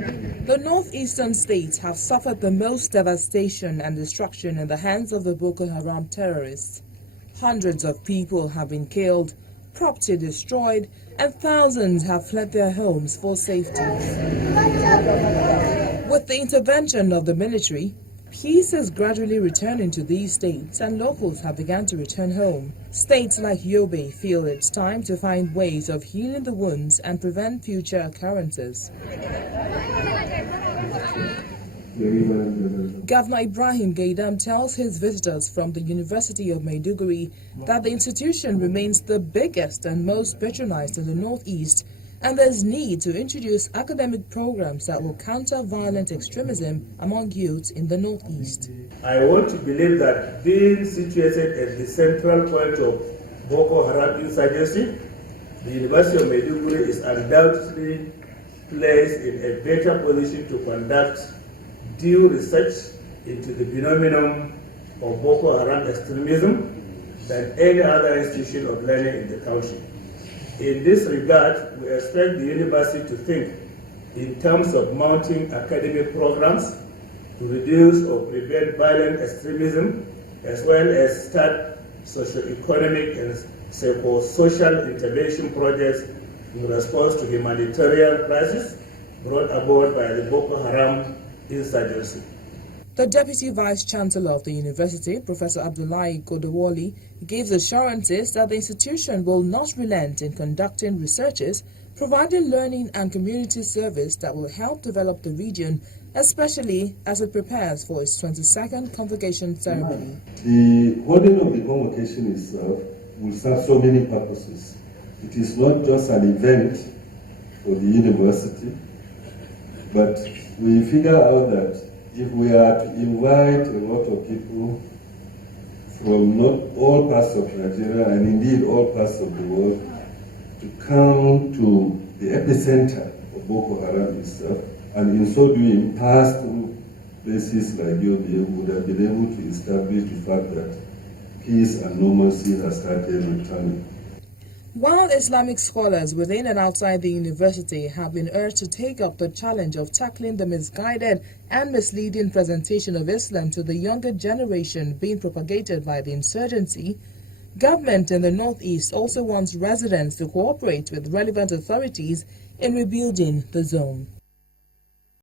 The northeastern states have suffered the most devastation and destruction in the hands of the Boko Haram terrorists. Hundreds of people have been killed, property destroyed, and thousands have fled their homes for safety. With the intervention of the military, peace is gradually returning to these states and locals have begun to return home. States like Yobe feel it's time to find ways of healing the wounds and prevent future occurrences. Governor Ibrahim Gaidam tells his visitors from the University of Maiduguri that the institution remains the biggest and most patronized in the Northeast, and there's need to introduce academic programs that will counter violent extremism among youths in the Northeast. I want to believe that being situated at the central point of Boko Haram insurgency, the University of Maiduguri is undoubtedly placed in a better position to conduct due research into the phenomenon of Boko Haram extremism than any other institution of learning in the country. In this regard, we expect the university to think in terms of mounting academic programs to reduce or prevent violent extremism, as well as start socio-economic and psychosocial intervention projects in response to humanitarian crisis brought about by the Boko Haram insurgency. The Deputy Vice-Chancellor of the University, Professor Abdullahi Godowoli, gives assurances that the institution will not relent in conducting researches, providing learning and community service that will help develop the region, especially as it prepares for its 22nd convocation ceremony. The holding of the convocation itself will serve so many purposes. It is not just an event for the university, but we figure out that if we are to invite a lot of people from not all parts of Nigeria and indeed all parts of the world to come to the epicenter of Boko Haram itself, and in so doing pass through places like Yobe, we would have been able to establish the fact that peace and normalcy has started returning. While Islamic scholars within and outside the university have been urged to take up the challenge of tackling the misguided and misleading presentation of Islam to the younger generation being propagated by the insurgency, government in the Northeast also wants residents to cooperate with relevant authorities in rebuilding the zone.